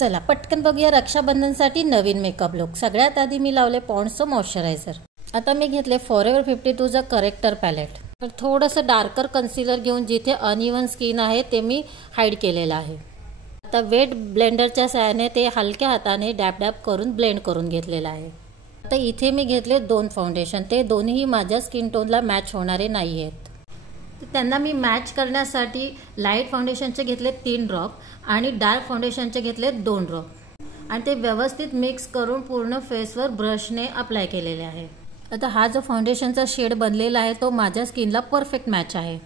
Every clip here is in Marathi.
चला पटकन बघूया रक्षाबंधनसाठी नवीन मेकअप लुक। सगळ्यात आधी मी लावले पॉन्ड्सचं मॉइश्चरायझर। आता मी घेतले फॉरएवर 52चा करेक्टर पॅलेट। तर थोडंसं डार्कर कन्सिलर घेऊन जिथे अनइवन स्किन आहे ते मी हाईड केलेलं आहे। आता वेट ब्लेंडरच्या सहाय्याने ते हलक्या हाताने डॅब डॅब करून ब्लेंड करून घेतलेलं आहे। आता इथे मी घेतले 2 फाउंडेशन, ते दोन्ही माझ्या स्किन टोनला मॅच होणारे नाही आहेत। त्यांना मी मॅच करण्यासाठी लाईट फाउंडेशनचे घेतले 3 ड्रॉप आणि डार्क फाउंडेशनचे घेतले 2 ड्रॉप आणि ते व्यवस्थित मिक्स करून पूर्ण फेसवर ब्रशने अप्लाय केलेले आहे। आता हा जो फाउंडेशनचा शेड बनलेला आहे तो माझ्या स्किनला परफेक्ट मॅच आहे।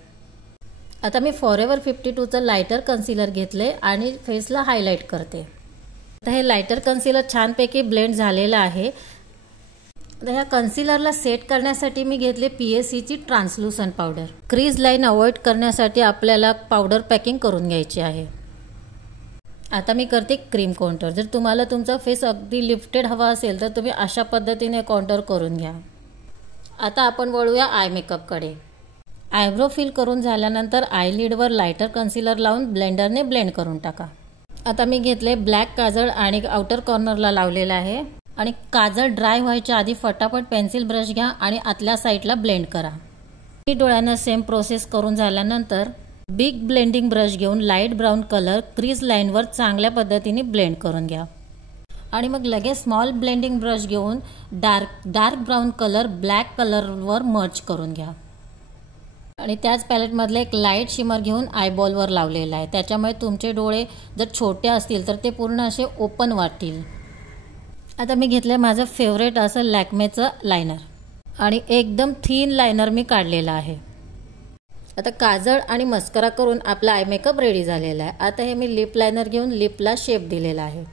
आता मी फॉरएवर 52चं लायटर कन्सिलर घेतले आणि फेसला हायलाइट करते। आता हे लायटर कन्सिलर छानपैकी ब्लेंड झालेलं आहे। आता ह्या कन्सिलरला सेट करण्यासाठी मी घेतले PSCची ट्रान्सलुसंट पावडर। क्रीज लाईन अवॉइड करण्यासाठी आपल्याला पावडर पॅकिंग करून घ्यायची आहे। आता मी करते क्रीम कॉन्टूर। जर तुम्हाला तुमचा फेस अगदी लिफ्टेड हवा असेल तर तुम्ही अशा पद्धतीने कॉन्टूर करून घ्या। आता आपण वळूया आय मेकअपकडे। आयब्रो फिल करून झाल्यानंतर आयलिडवर लायटर कन्सिलर लावून ब्लेंडरने ब्लेंड करून टाका। आता मी घेतले ब्लॅक काजळ आणि आउटर कॉर्नरला लावलेला आहे आणि काजळ ड्राय व्हायच्या आधी फटाफट पेन्सिल ब्रश घ्या आणि आतल्या साईडला ब्लेंड करा। डोळ्यांना सेम प्रोसेस करून झाल्यानंतर बिग ब्लेंडिंग ब्रश घेऊन लाईट ब्राऊन कलर क्रीज लाईनवर चांगल्या पद्धतीने ब्लेंड करून घ्या आणि मग लगेच स्मॉल ब्लेंडिंग ब्रश घेऊन डार्क ब्राऊन कलर ब्लॅक कलरवर मर्ज करून घ्या आणि त्याच पॅलेटमधले एक लाईट शिमर घेऊन आयबॉलवर लावलेला आहे। त्याच्यामुळे तुमचे डोळे जर छोटे असतील तर ते पूर्ण असे ओपन वाटतील। आता मी घेतलं माझं फेवरेट असं लॅक्मेचं लायनर आणि एकदम थिन लायनर मी काढलेला आहे। आता काजळ आणि मस्करा करून आपला आय मेकअप रेडी झालेला आहे। आता हे मी लिप लायनर घेऊन लिपला शेप दिलेला आहे।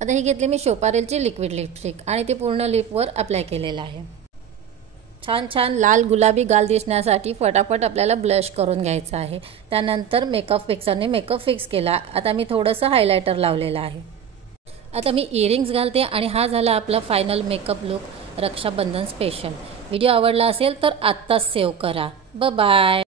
आता ही घेतली मी शोपारेलची लिक्विड लिपस्टिक आणि ती पूर्ण लिपवर अप्लाय केलेला आहे। छान छान लाल गुलाबी गाल दिसण्यासाठी फटाफट आपल्याला ब्लश करून घ्यायचा आहे। त्यानंतर मेकअप फिक्सरने मेकअप फिक्स केला। आता मी थोडंसं हायलायटर लावलेलं आहे। आता मी इयरिंग्स घालते आणि हा झाला आपला final makeup look Rakshabandhan special. Video आवडला असेल तर आत्ताच सेव्ह करा। Bye bye.